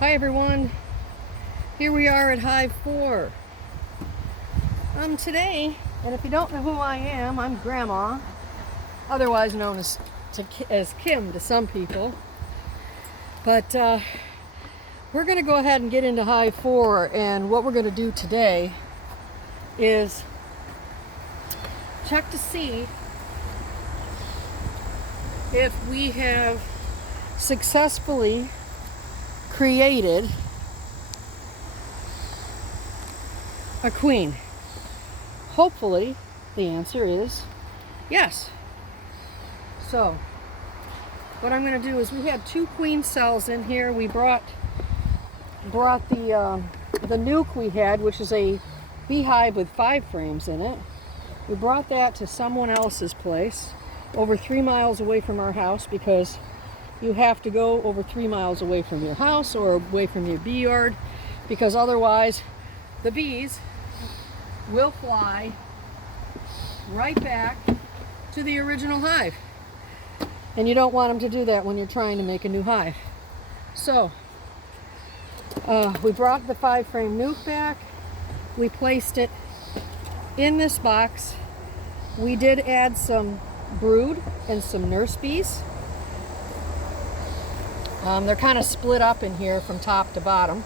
Hi everyone, here we are at Hive 4. Today, and if you don't know who I am, I'm Grandma, otherwise known as Kim to some people. But we're going to go ahead and get into Hive 4, and what we're going to do today is check to see if we have successfully created a queen. Hopefully the answer is yes. So what I'm going to do is, we had 2 queen cells in here. We brought the nuke we had, which is a beehive with 5 frames in it. We brought that to someone else's place over 3 miles away from our house, because you have to go over 3 miles away from your house or away from your bee yard, because otherwise the bees will fly right back to the original hive. And you don't want them to do that when you're trying to make a new hive. So we brought the 5-frame nuke back. We placed it in this box. We did add some brood and some nurse bees. They're kind of split up in here from top to bottom,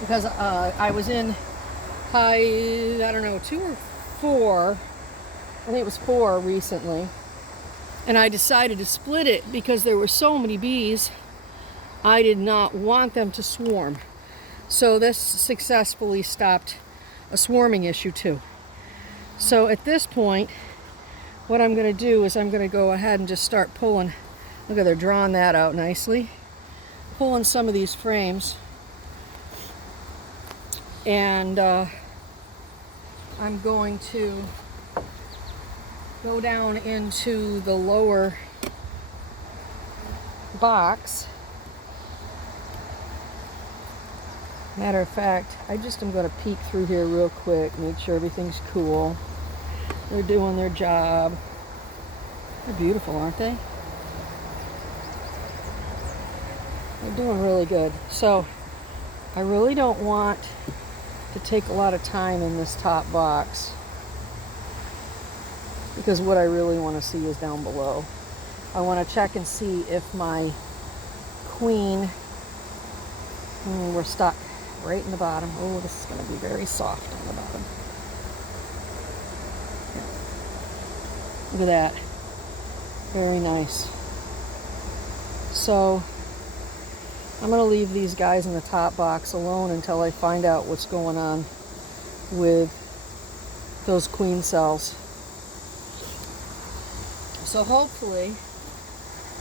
because I was in hive, I don't know, 2 or 4, I think it was 4 recently, and I decided to split it because there were so many bees. I did not want them to swarm. So this successfully stopped a swarming issue too. So at this point, what I'm going to do is I'm going to go ahead and just start pulling. Look at, they're drawing that out nicely. Pulling some of these frames. And I'm going to go down into the lower box. Matter of fact, I just am going to peek through here real quick, make sure everything's cool. They're doing their job. They're beautiful, aren't they? They're doing really good. So I really don't want to take a lot of time in this top box, because what I really want to see is down below. I want to check and see if my queen, we're stuck right in the bottom. Oh, this is going to be very soft on the bottom. Look at that. Very nice. So I'm going to leave these guys in the top box alone until I find out what's going on with those queen cells. So hopefully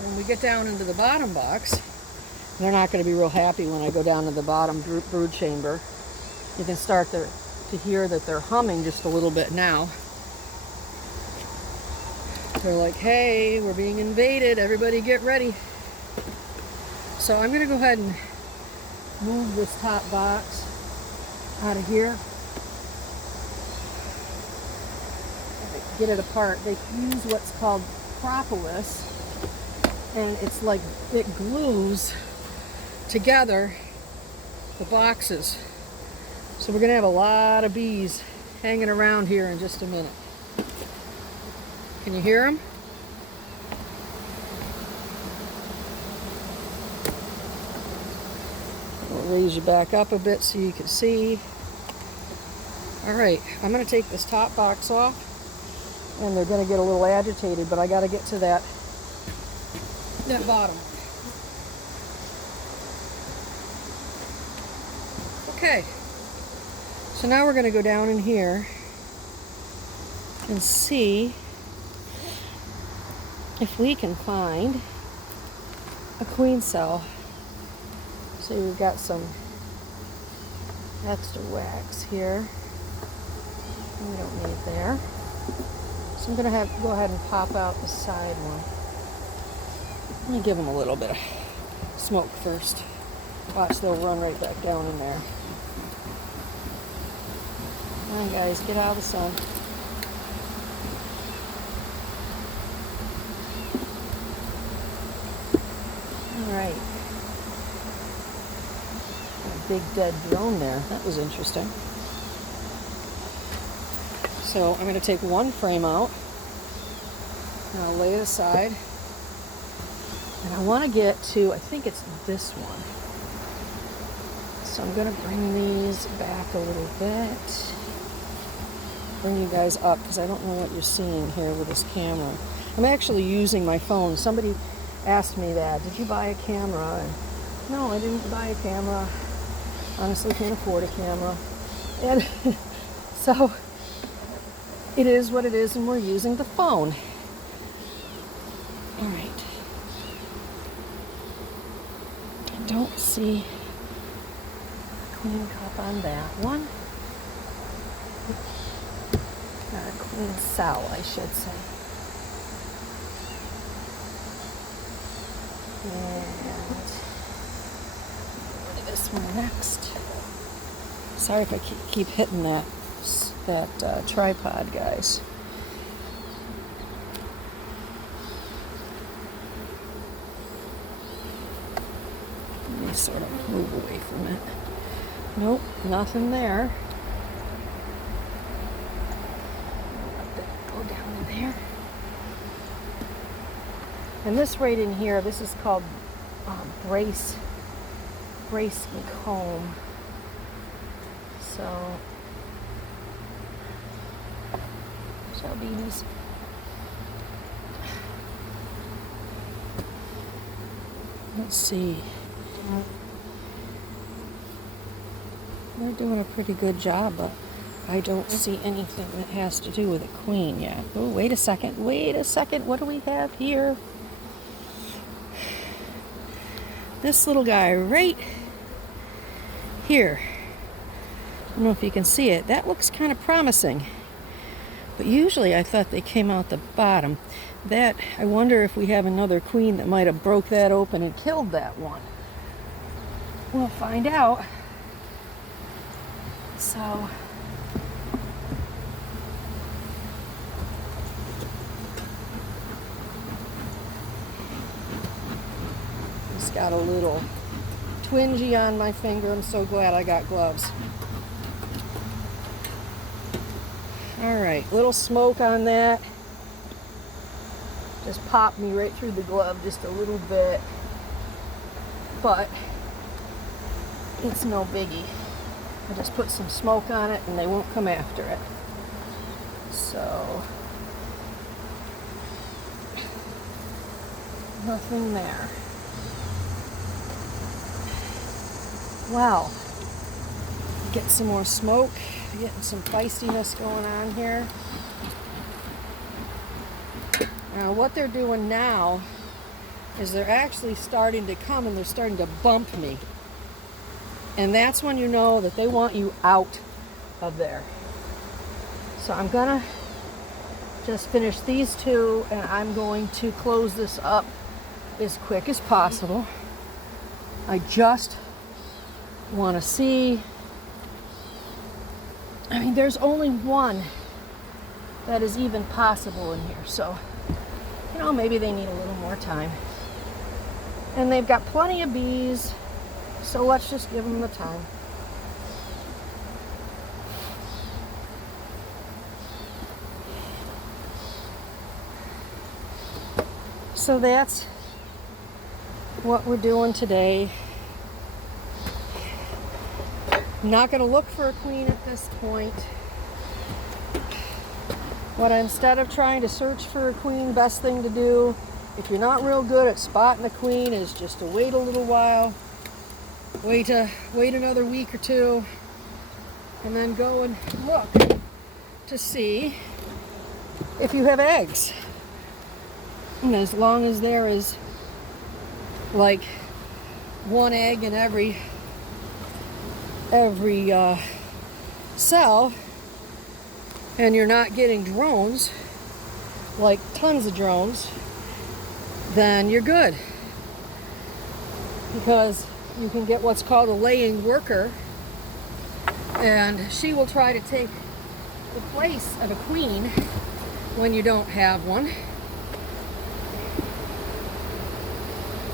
when we get down into the bottom box, they're not going to be real happy when I go down to the bottom brood chamber. You can start to hear that they're humming just a little bit now. They're like, hey, we're being invaded, everybody get ready. So I'm going to go ahead and move this top box out of here. Get it apart. They use what's called propolis, and it's like, it glues together the boxes. So we're going to have a lot of bees hanging around here in just a minute. Can you hear them? I'll raise you back up a bit so you can see. Alright, I'm going to take this top box off, and they're going to get a little agitated, but I got to get to that bottom. Okay, so now we're going to go down in here and see if we can find a queen cell. So we've got some extra wax here. We don't need there. So I'm going to go ahead and pop out the side one. Let me give them a little bit of smoke first. Watch, they'll run right back down in there. Come on, guys, get out of the sun. Alright. A big dead drone there. That was interesting. So I'm going to take one frame out and I'll lay it aside. And I want to get to, I think it's this one. So I'm going to bring these back a little bit. Bring you guys up because I don't know what you're seeing here with this camera. I'm actually using my phone. Somebody asked me that. Did you buy a camera? And no, I didn't buy a camera. Honestly, can't afford a camera. And so it is what it is, and we're using the phone. All right. I don't see a queen cup on that one. Not a queen cell, I should say. And look at this one next. Sorry if I keep hitting that tripod, guys. Let me sort of move away from it. Nope, nothing there. Go down in there. And this right in here, this is called brace and comb. So, shall bees. Let's see. They're doing a pretty good job, but I don't see anything that has to do with a queen yet. Oh, wait a second. What do we have here? This little guy right here. I don't know if you can see it. That looks kind of promising. But usually I thought they came out the bottom. That, I wonder if we have another queen that might have broke that open and killed that one. We'll find out. So, it's got a little twingy on my finger. I'm so glad I got gloves. All right, little smoke on that. Just popped me right through the glove just a little bit, but it's no biggie. I just put some smoke on it and they won't come after it. So, nothing there. Wow. Get some more smoke. Getting some feistiness going on here. Now what they're doing now is they're actually starting to come and they're starting to bump me. And that's when you know that they want you out of there. So I'm gonna just finish these two and I'm going to close this up as quick as possible. I just want to see, I mean, there's only one that is even possible in here. So, you know, maybe they need a little more time. And they've got plenty of bees. So let's just give them the time. So that's what we're doing today. I'm not going to look for a queen at this point. Instead of trying to search for a queen, best thing to do, if you're not real good at spotting a queen, is just to wait a little while. Wait another week or two, and then go and look to see if you have eggs. And as long as there is like one egg in every cell, and you're not getting drones, like tons of drones, then you're good. Because you can get what's called a laying worker, and she will try to take the place of a queen when you don't have one.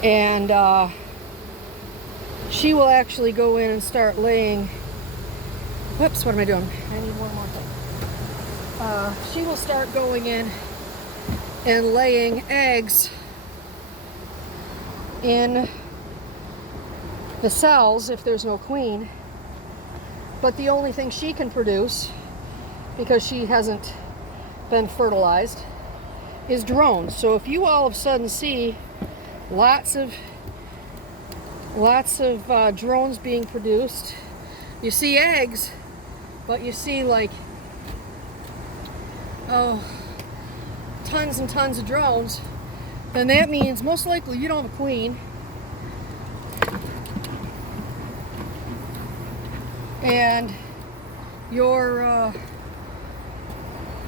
And she will actually go in and start laying. Whoops, what am I doing? I need one more thing. She will start going in and laying eggs in the cells if there's no queen. But the only thing she can produce, because she hasn't been fertilized, is drones. So if you all of a sudden see lots of drones being produced, you see eggs, but you see like, tons and tons of drones, then that means most likely you don't have a queen, and your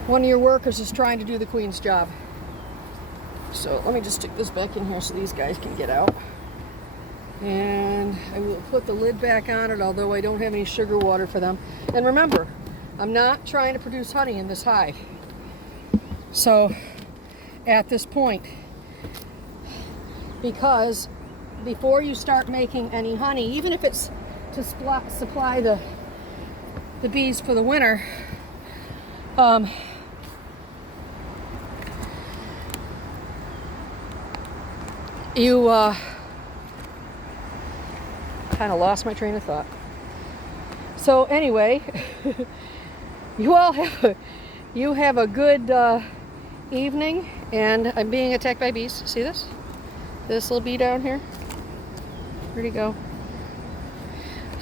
one of your workers is trying to do the queen's job. So let me just stick this back in here so these guys can get out. And I will put the lid back on it, although I don't have any sugar water for them. And remember, I'm not trying to produce honey in this hive. So at this point, because before you start making any honey, even if it's to supply the bees for the winter, you kind of lost my train of thought. So anyway, you have a good evening, and I'm being attacked by bees. See this? This little bee down here? Where'd he go?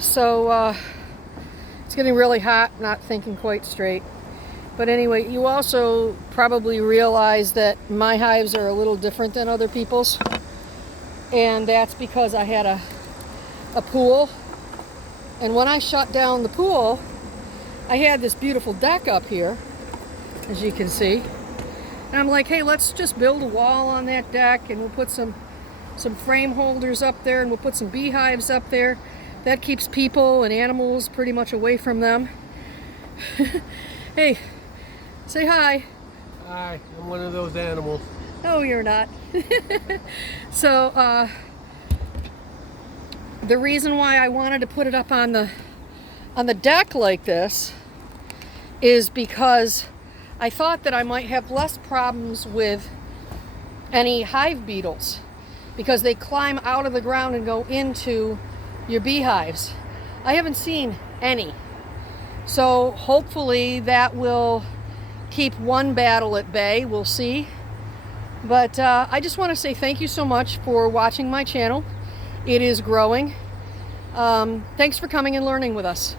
So it's getting really hot, not thinking quite straight. But anyway, you also probably realize that my hives are a little different than other people's. And that's because I had a pool. And when I shut down the pool, I had this beautiful deck up here, as you can see. And I'm like, hey, let's just build a wall on that deck, and we'll put some frame holders up there, and we'll put some beehives up there. That keeps people and animals pretty much away from them. Hey, say hi. Hi, I'm one of those animals. No, you're not. So, the reason why I wanted to put it up on the deck like this is because I thought that I might have less problems with any hive beetles, because they climb out of the ground and go into your beehives. I haven't seen any. So hopefully that will keep one battle at bay. We'll see. But I just want to say thank you so much for watching my channel. It is growing. Thanks for coming and learning with us.